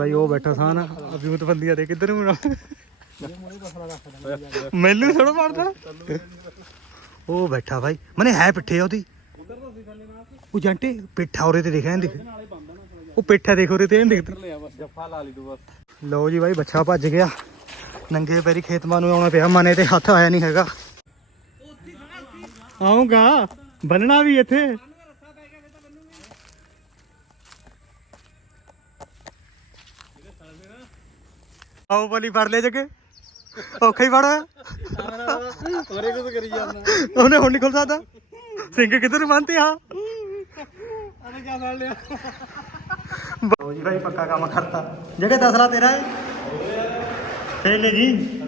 ਬਾਈ, ਉਹ ਬੈਠਾ ਸਾਨ। ਅਭਿਊਤ ਬੰਦੀਆਂ ਦੇ, ਕਿੱਧਰ ਨੂੰ ਮੈਨੂੰ ਥੋੜਾ ਮਾਰਦਾ। ਉਹ ਬੈਠਾ ਬਾਈ। ਮਨੇ ਹੈ ਪਿੱਠੇ ਉਹਦੀ। ਉਹ ਜੰਟੇ, ਪਿੱਠਾ ਉਰੇ ਤੇ ਦਿਖਿਆ ਨਹੀਂ ਉਹ ਪਿੱਠਾ ਦੇਖ, ਉਰੇ ਤੇ ਨਹੀਂ ਦਿਖਦਾ ਜੱਫਾ ਲਾ ਲਈ ਤੂੰ ਬਸ ਲਓ ਜੀ ਬਾਈ ਬੱਚਾ ਭੱਜ ਗਿਆ। ਨੰਗੇ ਪੈਰੀ ਖੇਤਮਾਂ ਨੂੰ ਆਉਣਾ ਪਿਆ। ਮਨੇ ਤੇ ਹੱਥ ਆਇਆ ਨਹੀਂ ਹੈਗਾ। ਆਉਂਗਾ ਬੰਨਣਾ ਵੀ ਇੱਥੇ। ਆਓ ਬਲੀ ਫੜ ਲਿਆ ਜਗੇ ਔਖਾ ਹੀ ਫੜ। ਉਹਰੇ ਕੁਝ ਕਰੀ ਜਾਂਦਾ ਉਹਨੇ ਹੁਣ ਨਹੀਂ ਖੁੱਲ ਸਕਦਾ। ਸਿੰਘ ਕਿੱਧਰ ਨੂੰ ਬੰਨਤੇ ਆ? ਅਰੇ ਕਿਆ ਫੜ ਲਿਆ ਜੀ ਭਾਈ, ਪੱਕਾ ਕੰਮ ਕਰਤਾ। ਜਗੇ ਦਸਲਾ ਤੇਰਾ ਹੈ। ਫੇਰ ਜੀ।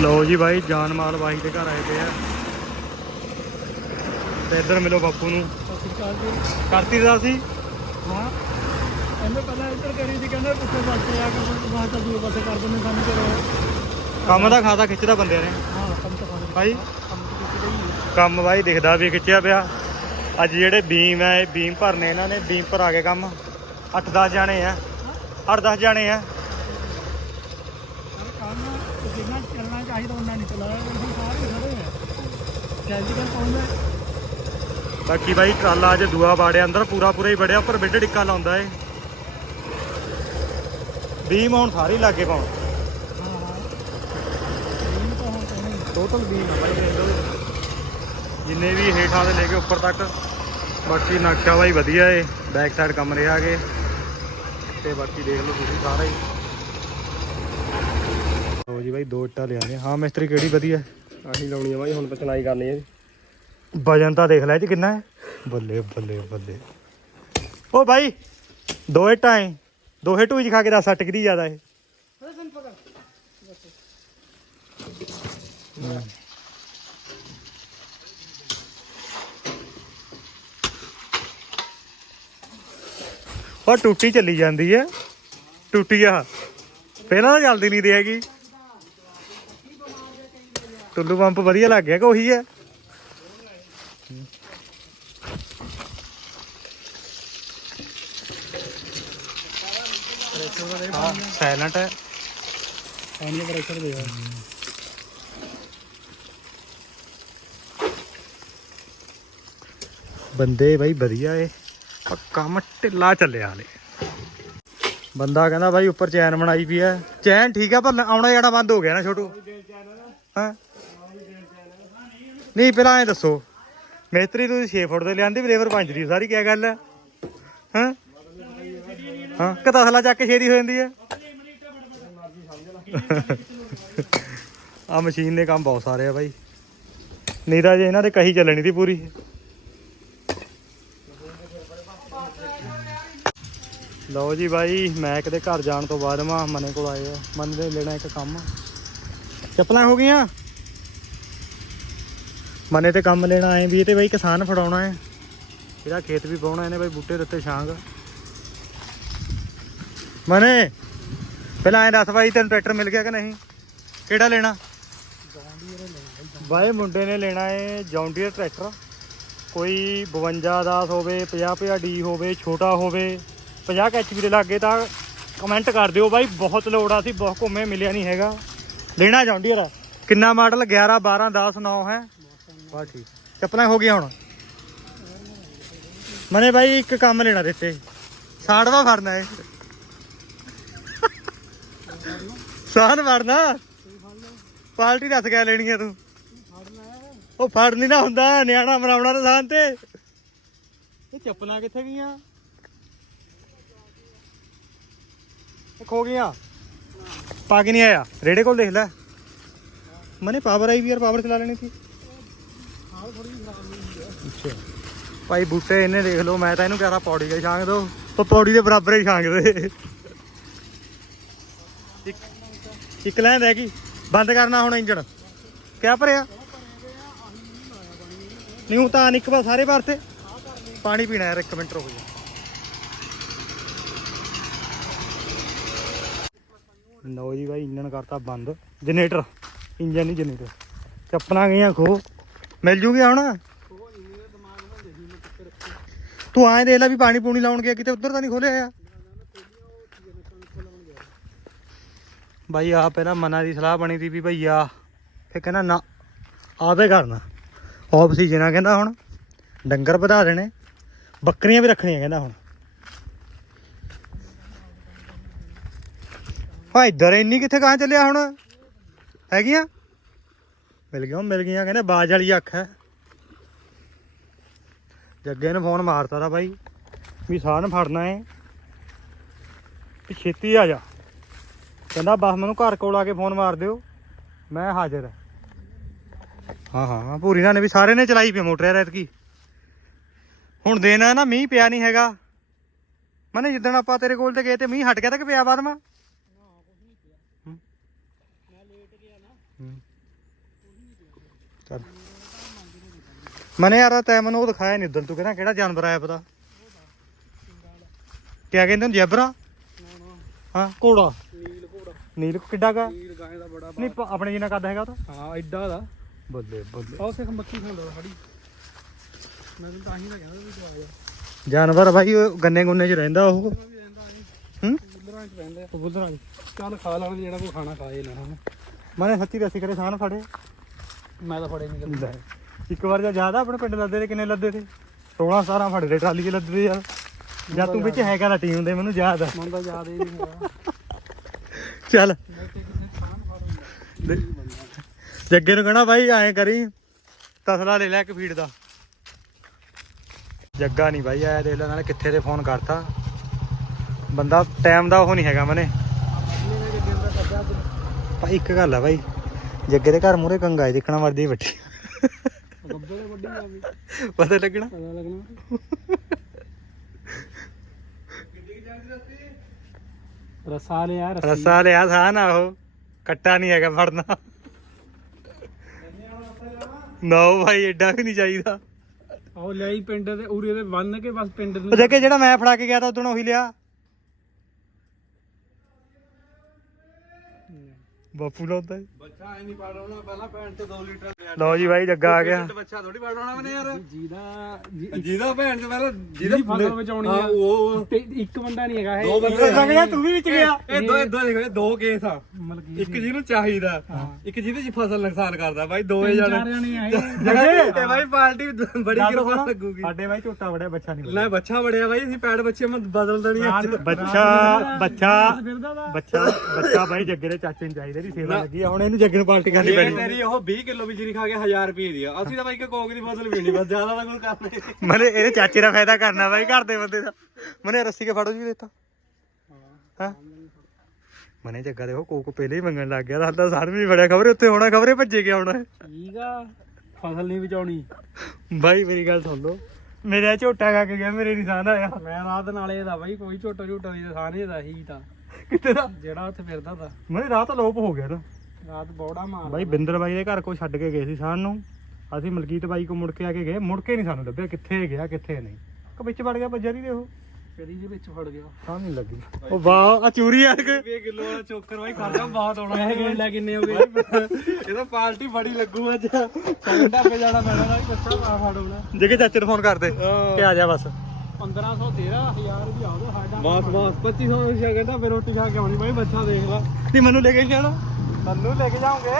ਲਓ ਜੀ ਭਾਈ ਜਾਨ ਮਾਲ ਬਾਈ ਦੇ ਘਰ ਆਏ ਪਏ ਆ। ਤੇ ਇੱਧਰ ਮਿਲੋ ਬਾਪੂ ਨੂੰ। ਕਰਤੀ ਰਦਾ ਸੀ? ਹਾਂ। ਇਹਨੇ ਪਹਿਲਾਂ ਇੱਧਰ ਕਰੀ ਸੀ ਕਹਿੰਦਾ ਪੁੱਛੋ ਪਾਸੇ ਆ ਕੇ ਬਾਅਦ ਚ ਦੂਏ ਪਾਸੇ ਕਰ ਦਿੰਦੇ ਸਾਨੂੰ ਕਰੋ ਕੰਮ ਦਾ ਖਾਤਾ ਖਿੱਚਦਾ ਬੰਦਿਆਂ ਨੇ। ਹਾਂ ਕੰਮ ਤਾਂ ਭਾਈ ਕੰਮ ਤਾਂ ਦਾ ਬਾਈ ਦਿਖਦਾ ਵੀ ਖਿੱਚਿਆ ਪਿਆ। ਅੱਜ ਜਿਹੜੇ ਬੀਮ ਐ ਇਹ ਬੀਮ ਭਰਨੇ ਇਹਨਾਂ ਨੇ। ਬੀਮ ਭਰਾ ਕੇ ਕੰਮ। 8-10 ਜਾਣੇ ਆ। 8-10 ਜਾਣੇ ਆ ਅਰੇ ਕੰਮ ਜਿੰਨਾ ਚੱਲਣਾ ਚਾਹੀਦਾ ਉਹਨਾਂ ਨਹੀਂ ਚਲਾਇਆ ਉਹ ਸਾਰੇ ਖੜੇ ਆ। ਜਲਦੀ ਕਰ ਪਾਉਂਦਾ ਬਾਕੀ ਬਾਈ ਟਰਾਲਾ ਅੱਜ ਦੂਆ ਬਾੜਿਆ ਅੰਦਰ ਪੂਰਾ ਪੂਰਾ ਹੀ ਵੜਿਆ ਉੱਪਰ ਬਿੱਡ ਟਿੱਕਾ ਲਾਉਂਦਾ ਏ। ਬੀਮ ਹੁਣ ਸਾਰੇ ਲਾਗੇ ਪਾਉਣ। ਟੋਟਲ ਬੀਮ ਆ ਬਾਈ ਦੇਖ ਲਓ ਜਿੰਨੇ ਵੀ ਹੇਠਾਂ ਦੇ ਲੈ ਕੇ ਉੱਪਰ ਤੱਕ ਬਾਕੀ ਨਕਸ਼ਾ ਬਾਈ ਵਧੀਆ ਏ ਬੈਕ ਸਾਈਡ ਕਮਰੇ ਆ ਗਏ ਤੇ ਬਾਕੀ ਦੇਖ ਲਓ ਤੁਸੀਂ ਸਾਰਾ। ਹੀ ਲਓ ਜੀ ਬਾਈ ਦੋ ਇੱਟਾਂ ਲਿਆਣੇ ਹਾਂ ਮਿਸਤਰੀ ਕਿਹੜੀ ਵਧੀਆ? ਆਹੀ ਲਾਉਣੀ ਆ ਬਾਈ ਹੁਣ ਪਛਣਾਈ ਕਰਨੀ ਹੈ ਵਜਨ ਤਾਂ ਦੇਖ ਲੈ ਜੀ ਕਿੰਨਾ ਹੈ। ਬੱਲੇ ਬੱਲੇ ਬੱਲੇ। ਓ ਭਾਈ ਦੋ ਇੱਟਾਂ ਏ ਦੋ ਹਿੱਟ ਵਿੱਚ ਖਾ ਕੇ ਦੱਸ ਸੱਟ ਕਿਹਦੀ ਜ਼ਿਆਦਾ ਏ ਉਹ ਟੁੱਟੀ ਚੱਲੀ ਜਾਂਦੀ ਹੈ। ਟੁੱਟੀ ਆ। ਪਹਿਲਾਂ ਤਾਂ ਚੱਲਦੀ ਨਹੀਂ ਦੀ ਹੈਗੀ। ਟੁੱਲੂ ਪੰਪ ਵਧੀਆ ਲੱਗ ਗਿਆ ਕਿ ਉਹੀ ਹੈ? ਸਾਇਲੈਂਟ ਹੈ। ਪਾਣੀ ਪ੍ਰੈਸ਼ਰ ਦੇ ਬੰਦੇ ਬਾਈ ਵਧੀਆ ਏ। ਪਰ ਕੰਮ ਢਿੱਲਾ ਚੱਲਿਆ ਹਲੇ। ਬੰਦਾ ਕਹਿੰਦਾ ਬਾਈ ਉੱਪਰ ਚੈਨ ਬਣਾਈ ਵੀ ਐ ਚੈਨ ਠੀਕ ਆ ਪਰ ਆਉਣਾ ਜਾਣਾ ਬੰਦ ਹੋ ਗਿਆ ਨਾ ਛੋਟੂ। ਹਾਂ। ਨਹੀਂ, ਪਹਿਲਾਂ ਐ ਦੱਸੋ। ਮੇਤਰੀ ਤੁਸੀਂ 6 ਫੁੱਟ ਦੇ ਲਿਆਂਦੀ ਲੇਬਰ 5 ਦੀ, ਸਾਰੀ ਕੀ ਗੱਲ ਹੈ? ਹਾਂ? ਹਾਂ ਕਿ ਤਸਲਾ ਚੱਕ ਕੇ ਛੇਰੀ ਹੋ ਜਾਂਦੀ ਹੈ। ਆ ਮਸ਼ੀਨ ਨੇ ਕੰਮ ਬਹੁਤ ਸਾਰੇ ਆ ਬਾਈ। ਨਹੀਂ ਤਾਂ ਜੇ ਇਹਨਾਂ ਦੇ ਕਹੀ ਚੱਲਣੀ ਸੀ ਪੂਰੀ। ਲਓ ਜੀ ਬਾਈ, ਮੈਂ ਕਿਤੇ ਘਰ ਜਾਣ ਤੋਂ ਬਾਅਦ ਮਾ ਮਨੇ ਕੋਲ ਆਏ ਆ। ਮਨ ਨੇ ਲੈਣਾ ਇੱਕ ਕੰਮ। ਚੱਪਲਾਂ ਹੋ ਗਈਆਂ? ਮਨੇ ਤੇ ਕੰਮ ਲੈਣਾ ਆਏ ਵੀ ਇਹ ਤੇ ਬਾਈ ਕਿਸਾਨ ਫੜਾਉਣਾ ਹੈ। ਇਹਦਾ ਖੇਤ ਵੀ ਪਾਉਣਾ ਇਹਨੇ ਬਾਈ ਬੂਟੇ ਦੇ ਉੱਤੇ ਛਾਂਗ। ਮਨੇ, ਪਹਿਲਾਂ ਐਂ ਦੱਸ ਬਾਈ ਤੈਨੂੰ ਟਰੈਕਟਰ ਮਿਲ ਗਿਆ ਕਿ ਨਹੀਂ? ਕਿਹੜਾ ਲੈਣਾ? ਬਾਈ ਮੁੰਡੇ ਨੇ ਲੈਣਾ ਹੈ ਜੌਂਡੀਅਰ ਟਰੈਕਟਰ। ਕੋਈ 52 10 ਹੋਵੇ 50 50 ਡੀ ਹੋਵੇ, ਛੋਟਾ ਹੋਵੇ 50 ਐਚਪੀ ਦੇ ਲਾਗੇ ਤਾਂ ਕਮੈਂਟ ਕਰ ਦਿਓ ਬਾਈ, ਬਹੁਤ ਲੋੜ ਆ ਸੀ, ਬਹੁਤ ਘੁੰਮੇ ਮਿਲਿਆ ਨਹੀਂ ਹੈਗਾ। ਲੈਣਾ ਜੌਂਡੀਅਰ ਕਿੰਨਾ ਮਾਡਲ? 11 12 10 9 ਹੈ। ਬਸ ਠੀਕ। ਚੱਪਲਾਂ ਹੋ ਗਈਆਂ ਹੁਣ। ਮਨੇ ਬਾਈ, ਇੱਕ ਕੰਮ ਲੈਣਾ ਦਿੱਤੇ ਸਾੜਵਾ ਫੜਨਾ ਏ ਸਾਨ ਫੜਨਾ। ਪਾਰਟੀ ਦੱਸ ਗਿਆ ਲੈਣੀ ਆ ਤੂੰ? ਉਹ ਫੜ ਨਹੀਂ ਨਾ ਹੁੰਦਾ, ਨਿਆਣਾ ਮਰਾਉਣਾ ਤਾਂ ਸਾਨ ਤੇ। ਇਹ ਚੱਪਲਾਂ ਕਿੱਥੇ ਗਈਆਂ? ਇਹ ਖੋ ਗਈਆਂ। ਪਾ ਕੇ ਨਹੀਂ ਆਇਆ। ਰੇੜੇ ਕੋਲ ਦੇਖ ਲੈ। ਮਨੇ ਪਾਵਰ ਆਈ ਵੀ ਯਾਰ ਪਾਵਰ ਚਲਾ ਲੈਣੀ ਸੀ। ਅੱਛਾ। ਭਾਈ ਬੂਟੇ ਇਹਨੇ ਦੇਖ ਲਓ, ਮੈਂ ਤਾਂ ਇਹਨੂੰ ਕਹਦਾ ਪੌੜੀ ਦਾ ਛਾਂਗ ਦੋ ਉਹ ਪੌੜੀ ਦੇ ਬਰਾਬਰ ਹੀ ਛਾਂਗ ਦੇ। ਇੱਕ ਇੱਕ ਲੈਂਦ ਹੈ ਬੰਦ ਕਰਨਾ ਹੁਣ ਇੰਜਣ। ਕਿਆ ਭਰਿਆ? ਨਹੀਂ ਤਾਂ ਇੱਕ ਵਾਰ ਸਾਰੇ ਵਾਰ ਤੇ। ਪਾਣੀ ਪੀਣਾ ਯਾਰ, ਇੱਕ ਮਿੰਟ ਰੁਕ ਜਾ। ਲਓ ਜੀ ਬਾਈ, ਇੰਜਣ ਕਰਤਾ ਬੰਦ। ਜਨਰੇਟਰ ਇੰਜਨ ਨਹੀਂ ਜਨਰੇਟਰ। ਚੱਪਣਾ ਗਈਆਂ ਖੋ। ਮਿਲ ਜੂਗੀ ਹੁਣ? ਤੂੰ ਐਂ ਦੇਖ ਲੈ ਵੀ ਪਾਣੀ ਪੂਣੀ ਲਾਉਣ ਗਿਆ, ਕਿਤੇ ਉੱਧਰ ਤਾਂ ਨਹੀਂ ਖੋਲਿਆ ਆ। ਬਾਈ ਆ ਪਹਿਲਾਂ ਮਨਾਂ ਦੀ ਸਲਾਹ ਬਣੀ ਸੀ ਵੀ ਭਈਆ ਫੇ ਕਹਿੰਦਾ ਨਾ ਆਪੇ ਕਰਨਾ। ਆਫ ਸੀਜ਼ਨ ਆ ਕਹਿੰਦਾ ਹੁਣ, ਡੰਗਰ ਵਧਾ ਦੇਣੇ, ਬੱਕਰੀਆਂ ਵੀ ਰੱਖਣੀਆਂ ਕਹਿੰਦਾ ਹੁਣ। ਹਾਂ ਇੱਧਰ ਇੰਨੀ ਕਿੱਥੇ ਕਾਂ ਚੱਲਿਆ ਹੁਣ? ਹੈਗੀਆਂ? ਮਿਲ ਗਿਆ ਮਿਲ ਗਈਆਂ, ਕਹਿੰਦੇ ਬਾਜ ਵਾਲੀ ਅੱਖ ਹੈ। ਜੱਗੇ ਨੂੰ ਫੋਨ ਮਾਰਤਾ ਤਾ ਬਾਈ, ਵੀ ਸਾਹ ਨੂੰ ਫੜਨਾ ਏ। ਵੀ ਛੇਤੀ ਆ ਜਾ। ਕਹਿੰਦਾ, ਬਸ ਮੈਨੂੰ ਘਰ ਕੋਲ ਆ ਕੇ ਫੋਨ ਮਾਰ ਦਿਓ, ਮੈਂ ਹਾਜ਼ਰ ਹਾਂ। ਹਾਂ ਹਾਂ ਪੂਰੀ ਨਾਲ ਨੇ ਵੀ ਸਾਰੇ ਨੇ ਚਲਾਈ ਪਈ ਮੋਟਰ ਐ ਕੀ ਹੁਣ ਦੇਣਾ ਨਾ ਮੀਂਹ ਪਿਆ ਨਹੀਂ ਹੈਗਾ। ਮਨੇ ਜਿੱਦਣ ਆਪਾਂ ਤੇਰੇ ਕੋਲ ਤੇ ਗਏ ਤੇ ਮੀਂਹ ਹਟ ਗਿਆ ਤਾਂ ਕਿ ਪਿਆ ਬਾਅਦ ਮਾ ਚੱਲ। ਮਨੇ ਯਾਰ ਤੈ ਮੈਨੂੰ ਉਹ ਦਿਖਾਇਆ ਨਹੀਂ ਉਦੋਂ ਤੂੰ ਕਹਿੰਦਾ ਕਿਹੜਾ ਜਾਨਵਰ ਆਇਆ ਪਤਾ? ਕਿਆ ਕਹਿੰਦੇ ਨੇ ਜੈਬਰਾ? ਹਾਂ ਘੋੜਾ। ਨੀਲ ਘੋੜਾ। ਨੀਲ ਕਿੱਡਾ ਕਾ ਨੀਲ ਗਾਂ ਦਾ ਬੜਾ ਨਹੀਂ ਪ- ਆਪਣੇ ਜਿੰਨਾ ਕੱਦ ਹੈਗਾ ਉਹ ਤਾਂ। ਹਾਂ ਐਡਾ ਦਾ। ਬੱਲੇ ਬੱਲੇ। ਉਹ ਸਿੱਖ ਮੱਕੀ ਖਾਂਦਾ ਖੜੀ ਮੈਂ ਤਾਂ ਹੀ ਤਾਂ ਕਹਿੰਦਾ ਵੀ ਤੂੰ ਆ ਜਾਨਵਰ ਭਾਈ ਉਹ ਗੰਨੇ ਗੁੰਨੇ ਚ ਰਹਿੰਦਾ ਉਹ। ਵੀ ਰਹਿੰਦਾ ਆਈ ਹੂੰ? ਬੁੱਲਰਾਂ ਚ ਰਹਿੰਦਾ। ਬੁੱਧਰਾ ਚੱਲ ਖਾ ਲੈਣ ਜਿਹੜਾ ਕੋਈ ਖਾਣਾ ਖਾਏ ਲੈਣਾ ਮਨੇ ਸੱਚੀ ਦੱਸੀ ਕਰੇ ਸਾਨ ਫੜੇ। ਮੈਂ ਤਾਂ ਫੜੇ ਨਹੀਂ ਕਰਦਾ ਲੈ ਇੱਕ ਵਾਰ ਜਾਂ ਜ਼ਿਆਦਾ ਆਪਣੇ ਪਿੰਡ ਲੱਦੇ ਤੇ ਕਿੰਨੇ ਲੱਦੇ ਤੇ? 16 17 ਫੜੇ ਦੇ ਟਰਾਲੀ 'ਚ ਲੱਦੇ ਤੇ ਯਾਰ ਜਾਂ ਤੂੰ ਵਿੱਚ ਹੈਗਾ ਦਾ ਟੀਮ ਦੇ ਮੈਨੂੰ ਯਾਦ ਆ। ਮਨ ਤਾਂ ਯਾਦ ਹੀ ਨਹੀਂ ਹੈਗਾ। ਚੱਲ। ਜੱਗੇ ਨੂੰ ਕਹਣਾ ਭਾਈ ਐਂ ਕਰੀ ਤਸਲਾ ਲੈ ਲੈ ਇੱਕ ਫੀਡ ਦਾ। ਜੱਗਾ ਨਹੀਂ ਭਾਈ ਆਇਆ ਦੇਖ ਲੈ ਨਾਲੇ ਕਿੱਥੇ ਦੇ ਫੋਨ ਕਰਤਾ। ਬੰਦਾ ਟਾਈਮ ਦਾ ਉਹ ਨਹੀਂ ਹੈਗਾ ਮਨੇ। ਦਾ ਭਾਈ ਇੱਕ ਗੱਲ ਆ ਭਾਈ ਜੱਗੇ ਦੇ ਘਰ ਮੂਰੇ ਗੰਗਾ ਹੈ ਦੇਖਣਾ ਮਰਦੀ ਬੱਟੀ ਗੱਬੇ ਦੇ ਵੱਡੀ ਆ ਵੀ ਪਤਾ ਲੱਗਣਾ? ਪਤਾ ਲੱਗਣਾ। ਰਸਾ ਲਿਆ ਰੱਸੀ। ਲਿਆ ਥਾ ਨਾ ਉਹ। ਕੱਟਾ ਨਹੀਂ ਹੈਗਾ ਫੜਨਾ। ਨਾ ਭਾਈ ਐਡਾ ਵੀ ਨਹੀਂ ਚਾਹੀਦਾ। ਉਹ ਲਈ ਪਿੰਡ ਦੇ ਉਰੇ ਦੇ ਬੰਨ ਕੇ ਬਸ ਪਿੰਡ ਨੂੰ। ਜਿਹੜਾ ਮੈਂ ਫੜਾ ਕੇ ਗਿਆ ਤਾਂ ਉਦੋਂ ਉਹੀ ਲਿਆ। ਬਾਪੂ ਲਾਉਂਦਾ ਈ। ਬੱਚਾ ਐ ਨਹੀਂ ਪਾੜਾਉਣਾ ਪਹਿਲਾਂ ਭੈਣ ਤੋਂ 2 ਲੀਟਰ ਲਿਆ ਲਓ ਜੀ ਭਾਈ ਜੱਗਾ ਆ ਗਿਆ। ਬੱਚਾ ਥੋੜੀ ਪਾੜਾਉਣਾ ਮੈਨੇ ਯਾਰ। ਜਿਹਦਾ ਜਿਹਦਾ ਭੈਣ ਚ ਪਹਿਲਾਂ ਜਿਹਦੀ ਫਸਲ ਬਚਾਉਣੀ ਆ। ਉਹ ਤੇ ਇੱਕ ਬੰਦਾ ਨਹੀਂ ਹੈਗਾ ਦੋ ਇਹ ਬੰਦੇ ਲੱਗਿਆ ਤੂੰ ਵੀ ਵਿੱਚ ਗਿਆ। ਇਹ ਦੋ ਦੋ ਦੇਖੋ ਇਹ ਦੋ ਕੇਸ ਆ। ਇੱਕ ਜਿਹਨੂੰ ਚਾਹੀਦਾ ਇੱਕ ਜਿਹਦੇ ਚ ਫਸਲ ਨੁਕਸਾਨ ਕਰਦਾ ਬਾਈ ਦੋਏ ਚਾਰ ਜਾਣੇ ਜੱਗੇ! ਤੇ ਬਾਈ ਪਾਰਟੀ ਬੜੀ ਕਿਰਪਾ ਲੱਗੂਗੀ। ਸਾਡੇ ਭਾਈ ਝੋਟਾ ਵੜਿਆ ਬੱਚਾ ਨਹੀਂ ਲੈ ਬੱਚਾ ਬੜਿਆ ਬਾਈ ਅਸੀਂ ਪੈੜ ਬੱਚੇ ਮੈਂ ਬਦਲ ਦੇਣੀ ਆ ਬੱਚਾ ਬੱਚਾ ਦਾ ਬੱਚਾ ਬੱਚਾ ਭਾਈ ਜੱਗੇ ਦੇ ਚਾਚੇ ਨੂੰ ਚਾਹੀਦਾ ਦੀ ਸੇਵਾ ਲੱਗੀ ਆ ਹੁਣ ਇਹਨੂੰ ਜੱਗੇ ਨੂੰ ਪਾਰਟੀ ਕਰਨੀ ਇਹ ਪੈਣੀ ਤੇਰੀ ਉਹ 20 ਕਿਲੋ ਬਿਜਲੀ ਖਾ ਕੇ 1000 ਰੁਪਏ ਦੀ ਆ ਅਸੀਂ ਤਾਂ ਬਾਈ ਕੋਕ ਦੀ ਫਸਲ ਪੀਣੀ ਬਸ ਜ਼ਿਆਦਾ ਤਾਂ ਹੀ ਨਹੀਂ। ਮਨੇ ਇਹਦੇ ਚਾਚੇ ਦਾ ਫਾਇਦਾ ਕਰਨਾ ਭਾਈ ਘਰ ਦੇ ਬੰਦੇ ਦਾ। ਮਨੇ ਰੱਸੀ ਕੇ ਫੜੋ ਜੀ ਦਿੱਤਾ ਹਾਂ। ਮਨੇ ਜੱਗਾ ਦੇਖੋ ਕੋਕ ਪਹਿਲੇ ਹੀ ਮੰਗਣ ਲੱਗ ਗਿਆ ਤਾਂ ਸਾਰ ਵੀ ਬੜਿਆ ਖਬਰੇ ਉੱਤੇ ਹੋਣਾ ਖਬਰੇ ਭੱਜੇ ਗਿਆ ਹੋਣਾ? ਠੀਕ ਆ ਫਸਲ ਨਹੀਂ ਬਚਾਉਣੀ। ਭਾਈ ਮੇਰੀ ਗੱਲ ਸੁਣ ਲਓ। ਮੇਰਾ ਝੋਟਾ ਖਾ ਕੇ ਗਿਆ ਮੇਰੇ ਨਿਸ਼ਾਨ ਆਇਆ। ਮੈਂ ਰਾਤ ਨਾਲੇ ਦਾ ਬਾਈ ਕੋਈ ਝੋਟਾ ਝੋਟਾ ਨਹੀਂ ਸਾਨੇ ਦਾ ਹੀ ਤਾਂ। ਕਿੱਥੇ ਦਾ? ਜਿਹੜਾ ਉੱਥੇ ਫਿਰਦਾ ਤਾ ਮਨੇ ਰਾਤ ਲੋਪ ਹੋ ਗਿਆ ਨਾ। ਰਾਤ ਬੌੜਾ ਮਾਰ ਬਾਈ ਬਿੰਦਰ ਬਾਈ ਦੇ ਘਰ ਕੋ ਛੱਡ ਕੇ ਗਏ ਸੀ ਸਾਨ ਨੂੰ। ਅਸੀਂ ਮਲਕੀਤ ਬਾਈ ਕੋ ਮੁੜ ਕੇ ਆ ਕੇ ਗਏ। ਮੁੜ ਕੇ ਨਹੀਂ ਸਾਨੂੰ ਲੱਭਿਆ ਕਿੱਥੇ ਗਿਆ ਕਿੱਥੇ ਨਹੀਂ। ਕਿ ਵਿੱਚ ਵੜ ਗਿਆ ਨਹੀਂ ਦੇ ਉਹ। ਕਦੀ ਦੇ ਵਿੱਚ ਫੜ ਗਿਆ। ਸਾਹ ਨਹੀਂ ਲੱਗੀ। ਉਹ ਵਾਹ ਆ ਚੂਰੀ ਆ ਕੇ। 20 ਕਿਲੋ ਵਾਲਾ ਚੋਕਰ ਬਾਈ ਖਰਚਾ ਬਹੁਤ ਆਉਣਾ। ਗਿਣ ਲੈ ਕਿੰਨੇ ਹੋ ਗਏ? ਇਹਦਾ ਪਾਰਟੀ ਬੜੀ ਲੱਗੂ ਅੱਜ। ਸੰਡਾ ਪੇ ਜਾਣਾ ਪੈਣਾ ਨਾ ਬੱਚਾ ਪਾ ਫੜੋਣਾ ਜਗੇ ਚਾਚੇ ਨੂੰ ਫੋਨ ਕਰਦੇ ਕਿ ਆ ਜਾ ਬਸ। 1513 ਹਜ਼ਾਰ ਵੀ ਆਉਦਾ ਸਾਡਾ ਬਸ ਬਸ 2500 ਰੁਪਇਆ ਕਹਿੰਦਾ ਫੇ ਰੋਟੀ ਖਾ ਕੇ ਆਉਣੀ ਬਾਈ ਬੱਚਾ ਦੇਖ ਲੈ। ਨਹੀਂ ਮੈਨੂੰ ਲੈ ਕੇ ਜਾਣਾ? ਤੈਨੂੰ ਲੈ ਕੇ ਜਾਉਂਗੇ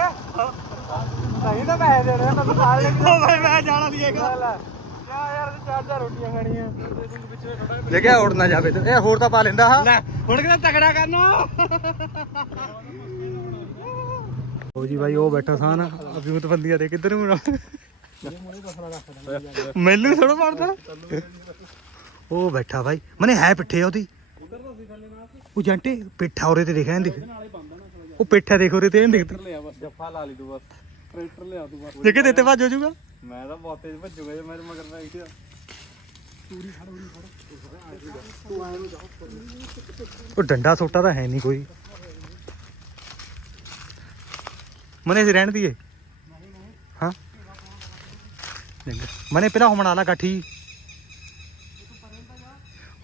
ਨਹੀਂ ਤਾਂ ਪੈਸੇ ਦੇ ਰਹੇ ਮੈਨੂੰ ਨਾਲ ਲੈ ਕੇ ਭਾਈ ਮੈਂ ਜਾਣਾ ਹੈਗਾ ਜਾ ਯਾਰ ਚਾਰ ਚਾਰ ਰੋਟੀਆਂ ਖਾਣੀਆਂ। ਥੋੜਾ ਜਗੇ ਉੜ ਨਾ ਜਾਵੇ ਤੇ। ਇਹ ਹੋਰ ਤਾਂ ਪਾ ਲੈਂਦਾ ਹਾਂ। ਲੈ ਹੁਣ ਕਿਤੇ ਤਗੜਾ ਕਰਨਾ? ਉਹ ਜੀ ਭਾਈ ਉਹ ਬੈਠਾ ਸਾਨ। ਅਭਿਊਤ ਬੰਦੀਆਂ ਦੇ ਕਿੱਧਰ ਨੂੰ ਮੈਨੂੰ ਥੋੜਾ ਮਾਰਦਾ। ਉਹ ਬੈਠਾ ਭਾਈ ਮਨੇ ਹੈ ਪਿੱਠੇ ਉਹਦੀ। ਉਹ ਜੰਟੇ ਪਿੱਠਾ ਉਰੇ ਤੇ ਦਿਖਿਆ ਨਹੀਂ ਦਿਖ। ਉਹ ਪਿੱਠਾ ਦੇਖ ਉਰੇ ਤੇ ਨਹੀਂ ਦਿਖਦਾ ਲਿਆ ਬਸ। ਜੱਫਾ ਲਾ ਲਈ ਤੂੰ ਬਸ। ਟਰੈਕਟਰ ਲਿਆ ਤੂੰ ਬਸ। ਜਗੇ ਦਿੱਤੇ ਭੱਜ ਹੋ ਜਾਊਗਾ? ਮੈਂ ਤਾਂ ਬਹੁਤ ਤੇਜ਼ ਭੱਜੂਗਾ ਜੇ ਮੇਰੇ ਮਗਰ ਪੈ ਗਿਆ। ਉਹ ਡੰਡਾ ਸੋਟਾ ਤਾਂ ਹੈ ਨਹੀਂ ਕੋਈ। ਮਨੇ ਸੀ ਰਹਿਣ ਦੀਏ ਹਾਂ। ਮਨੇ ਪਹਿਲਾਂ ਉਹ ਬਣਾ ਲਾ ਕਾਠੀ।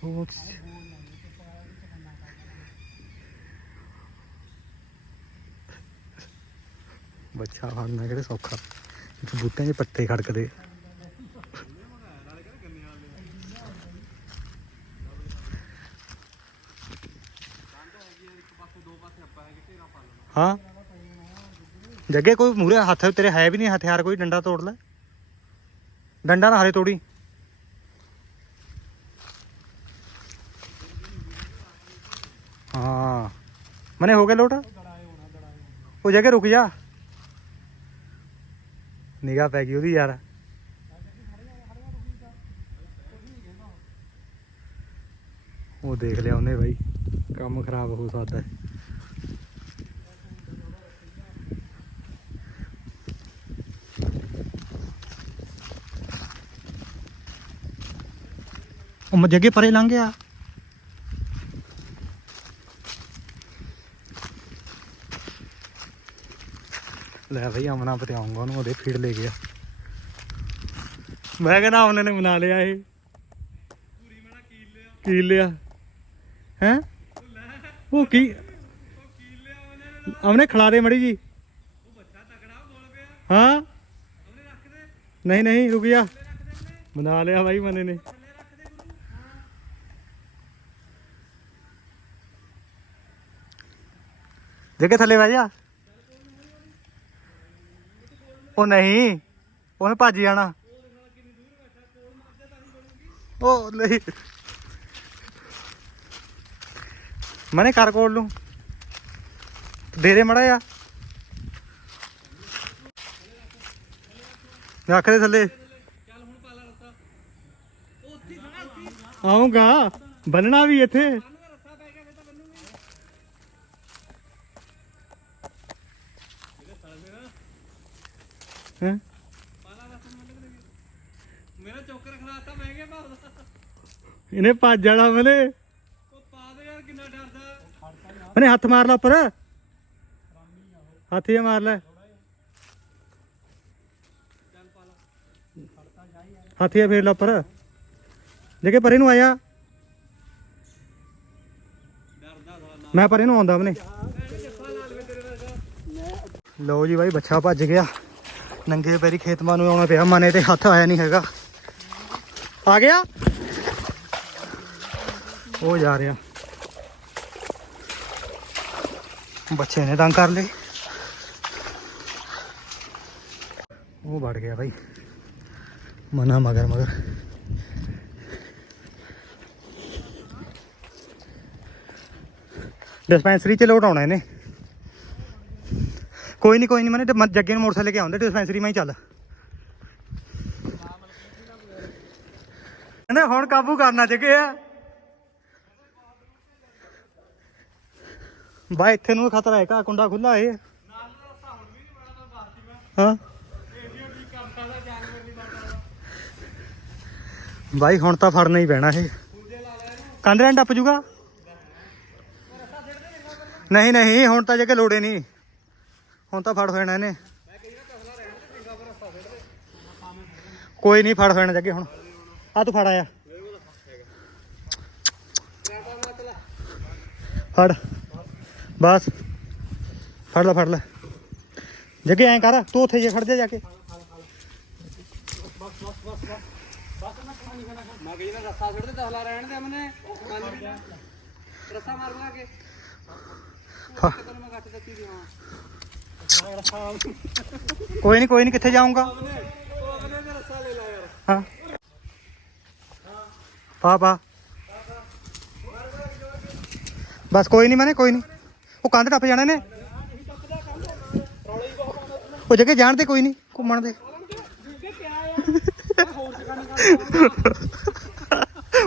ਉਹ ਬੱਚਾ ਫੜਨਾ ਕਿਹੜੇ ਸੌਖਾ। ਬੂਟਿਆਂ 'ਚ ਪੱਤੇ ਖੜਕਦੇ। ਹਾਂ। ਜੱਗੇ, ਕੋਈ ਮੂਰੇ ਹੱਥ ਤੇਰੇ ਹੈ ਵੀ ਨਹੀਂ ਹਥਿਆਰ, ਕੋਈ ਡੰਡਾ ਤੋੜ ਲੈ। ਡੰਡਾ ਨਾ ਹਾਲੇ ਤੋੜੀ। ਹਾਂ। ਮਨੇ ਹੋ ਗਿਆ ਲੋਟ? ਉਹ ਜਾ ਕੇ ਰੁਕ ਜਾ। ਨਿਗਾਹ ਪੈ ਗਈ ਉਹਦੀ ਯਾਰ। ਉਹ ਦੇਖ ਲਿਆ ਉਹਨੇ ਬਾਈ। ਕੰਮ ਖਰਾਬ ਹੋ ਸਕਦਾ ਹੈ। ਉਹ ਮੈਂ ਪਰੇ ਲੰਘ ਗਿਆ। ਲੈ ਬਈ ਅਮਨਾ ਪਤਿਆਉਂਗਾ ਉਹਨੂੰ, ਉਹਦੇ ਫੀਡ ਲੈ ਗਿਆ। ਮੈਂ ਕਹਿੰਦਾ ਅਮਨ ਨੇ ਬਣਾ ਲਿਆ ਇਹ। ਕੀ ਲਿਆ? ਹੈ? ਉਹ ਕੀ? ਅਮਨੇ ਖਿਲਾ ਦੇ ਮੜੀ ਜੀ। ਹਾਂ? ਨਹੀਂ ਨਹੀਂ, ਰੁਕ ਜਾ। ਬਣਾ ਲਿਆ ਬਾਈ ਮਨੇ ਨੇ। ਜੱਗੇ ਥੱਲੇ ਬਹਿ ਜਾ। ਉਹ ਨਹੀਂ, ਉਹਨੇ ਭੱਜ ਜਾਣਾ। ਉਹ ਨਹੀਂ। ਮਨੇ ਕਰ ਕੋਲ ਨੂੰ। ਦੇ ਮੜਾ ਆ ਰੱਖ ਦੇ ਥੱਲੇ। ਆਉਂਗਾ ਬੰਨਣਾ ਵੀ ਇੱਥੇ ਹੈਂ ਮੇਰਾ ਚੌਕਰ ਖਲਾਤਾ ਮੈਂ ਕਿਹਾ ਭਾਵਦਾ ਇਹਨੇ ਭੱਜ ਜਾਣਾ ਮਨੇ। ਮਨੇ ਹੱਥ ਮਾਰ ਲਾ ਉੱਪਰ। ਹੱਥ ਜੇ ਮਾਰ ਲੈ। ਹੱਥ ਜੇ ਫੇਰ ਲਾ ਉੱਪਰ। ਜਗੇ ਪਰੇ ਨੂੰ ਆਇਆ। ਮੈਂ ਪਰੇ ਨੂੰ ਆਉਂਦਾ ਮਨੇ। ਲਓ ਜੀ ਬਾਈ ਬੱਚਾ ਭੱਜ ਗਿਆ। ਨੰਗੇ ਪੈਰੀ ਖੇਤਮਾ ਨੂੰ ਆਉਣਾ ਪਿਆ, ਮਨੇ ਤੇ ਹੱਥ ਆਇਆ ਨਹੀਂ ਹੈਗਾ। ਆ ਗਿਆ? ਉਹ ਜਾ ਰਿਹਾ। ਬੱਚੇ ਨੇ ਤੰਗ ਕਰ ਲਈ ਉਹ ਵੜ ਗਿਆ ਬਾਈ। ਮਨਾ ਮਗਰ ਮਗਰ। ਡਿਸਪੈਂਸਰੀ ਚ ਲੋਟ ਆਉਣਾ ਇਹਨੇ। ਕੋਈ ਨਹੀਂ ਕੋਈ ਨਹੀਂ ਮਨੇ ਤੇ ਜੱਗੇ ਨੂੰ ਮੋਟਰਸਾਈਕਲ ਲੈ ਕੇ ਆਉਂਦੇ ਡਿਸਪੈਂਸਰੀ ਮੈਂ ਹੀ ਚੱਲ। ਕਹਿੰਦੇ ਹੁਣ ਕਾਬੂ ਕਰਨਾ ਜੱਗੇ ਆ। ਬਾਈ, ਇੱਥੇ ਨੂੰ ਖਤਰਾ ਹੈ ਕਾ ਕੁੰਡਾ ਖੁੱਲਾ ਏ ਹਾਂ। ਬਾਈ, ਹੁਣ ਤਾਂ ਫੜਨਾ ਹੀ ਪੈਣਾ ਇਹ। ਕੰਧ ਨਾਲ ਟੱਪ ਜੂਗਾ? ਨਹੀਂ ਨਹੀਂ, ਹੁਣ ਤਾਂ ਜੇ ਕਿ ਲੋੜੇ ਨਹੀਂ। ਹੁਣ ਤਾਂ ਫੜ ਹੋਣਾ ਇਹਨੇ। ਕੋਈ ਨਹੀਂ, ਫੜ ਹੋਣਾ ਜੱਗੇ ਹੁਣ। ਆ ਤੂੰ ਫੜ ਆਇਆ। ਫੜ। ਬਸ ਫੜ ਲੈ ਫੜ ਲੈ ਜੱਗੇ ਐਂ ਕਰ ਤੂੰ ਉੱਥੇ ਜੇ ਖੜ ਜਾ ਜਾ ਕੇ ਮੈਂ ਕਹੀ ਨਾ ਰੱਸਾ ਛੱਡ ਦੇ ਦਹਲਾ ਰਹਿਣ ਦੇ ਮਨੇ ਰੱਸਾ ਮਾਰ ਲਾ ਕੇ ਹਾਂ। ਤੈਨੂੰ ਮੈਂ ਕੱਟ ਦਿੱਤੀ ਦੀ ਹਾਂ ਕੋਈ ਨਹੀਂ ਕੋਈ ਨਹੀਂ ਕਿੱਥੇ ਜਾਊਂਗਾ ਉਹਨੇ ਉਹ ਅਗਲੇ ਨੇ ਰੱਸਾ ਲੈ ਲਾ ਯਾਰ ਹਾਂ ਪਾ ਪਾ ਬਸ ਕੋਈ ਨਹੀਂ ਮੈਨੇ ਕੋਈ ਨਹੀਂ ਉਹ ਕੰਧ ਟੱਪ ਜਾਣੇ ਨੇ। ਉਹ ਜਗੇ ਜਾਣ ਦੇ ਕੋਈ ਨਹੀਂ। ਘੁੰਮਣ ਦੇ।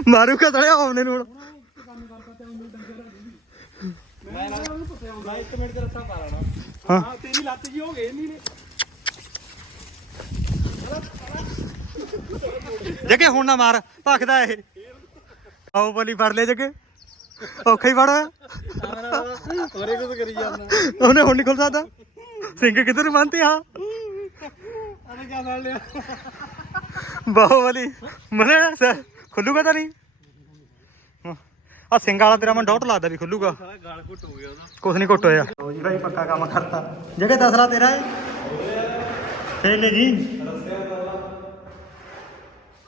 ਮਾਰੂਗਾ ਤੜਿਆ ਆਉਣੇ ਨੂੰ ਹੁਣ। ਮੈਂ ਨਾਲ ਉਹਨੂੰ ਪੁੱਛਿਆ ਹੁੰਦਾ ਇੱਕ ਮਿੰਟ ਤੇ ਰੱਸਾ ਪਾ ਲੈਣਾ ਹਾਂ। ਤੇਰੀ ਲੱਤ ਜੀ ਹੋ ਗਈ ਨਹੀਂ ਨੇ ਜਗੇ ਹੁਣ ਨਾ ਮਾਰ, ਭਖਦਾ ਇਹ। ਆਓ ਬਲੀ ਫੜ ਲੈ ਜਗੇ ਔਖਾ ਹੀ ਫੜ ਹੋਰੇ ਕੁਝ ਕਰੀ ਜਾਂਦਾ। ਉਹਨੇ ਹੁਣ ਨਹੀਂ ਖੁੱਲ ਸਕਦਾ। ਸਿੰਘ ਕਿੱਧਰ ਨੂੰ ਬੰਨਤੇ ਆ? ਅਰੇ ਕਿਆ ਫੜ ਲਿਆ। ਬਾਹੂਬਲੀ ਮਨੇ ਸ- ਖੁੱਲੂਗਾ ਤਾਂ ਨਹੀਂ? ਆ ਸਿੰਘ ਵਾਲਾ ਤੇਰਾ ਮਨ ਡਾਊਟ ਲੱਗਦਾ ਵੀ ਖੁੱਲੂਗਾ। ਸਾਰਾ ਗਾਲ ਘੁੱਟ ਹੋ ਗਿਆ ਉਹਦਾ। ਕੁਛ ਨਹੀਂ ਘੁੱਟ ਹੋਇਆ। ਜੀ ਭਾਈ ਪੱਕਾ ਕੰਮ ਕਰਤਾ। ਜਿਹੜੇ ਦਸਲਾ ਤੇਰਾ ਹੈ ਨੇ ਜੀ।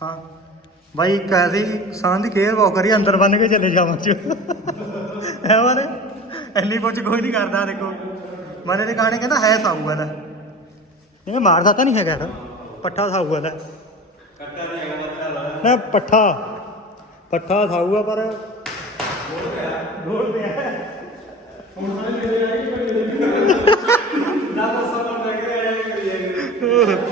ਹਾਂ। ਬਾਈ ਕੈਸੀ ਸਾਂ ਦੀ ਕੇਅਰ ਵਾਕ ਕਰੀ ਅੰਦਰ ਬੰਨ ਕੇ ਚਲੇ ਜਾਵਾਂ ਚ। ਹੈ ਮਾਰੇ ਇੰਨੀ ਪੁੱਛ ਕੋਈ ਨਹੀਂ ਕਰਦਾ ਦੇਖੋ। ਮਾਰੇ ਦੇ ਕਹਾਣੀ ਕਹਿੰਦਾ ਹੈ ਸਾਊ ਵਾਲਾ। ਇਹ ਮਾਰਦਾ ਤਾਂ ਨਹੀਂ ਹੈਗਾ ਯਾਰ ਪੱਠਾ ਸਾਊ ਵਾਲਾ। ਕੱਟਾ ਨਹੀਂ ਹੈਗਾ ਲਾ ਨਾ ਪੱਠਾ। ਪੱਠਾ ਸਾਊ ਆ ਪਰ ਨਾ ਤਾਂ ਸਮਾਂ ਲੱਗ ਗਿਆ